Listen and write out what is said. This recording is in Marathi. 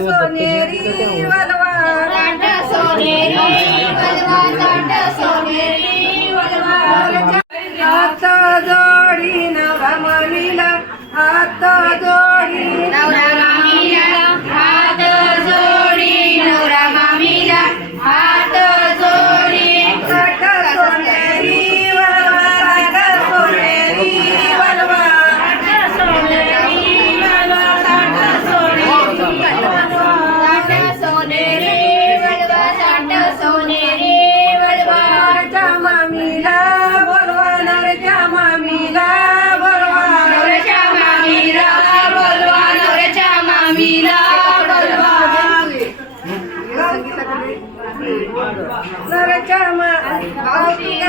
सोनेरी वलवा ताट सोनेरी वलवा ताट सोनेरी वलवा हात जोडी नवरा मामीला हात जोडी नवरा मामीला हात जोडी नवरा मामीला हात जोडी ताट सोनेरी वलवा ताट सोनेरी वलवा ताट सोनेरी वलवा ताट सोनेरी मामीला बोलवा नवऱ्याच्या मामीला बोलवा नवऱ्याच्या मामीला बोलवा नवऱ्याच्या मामीला बोलवा नवऱ्याच्या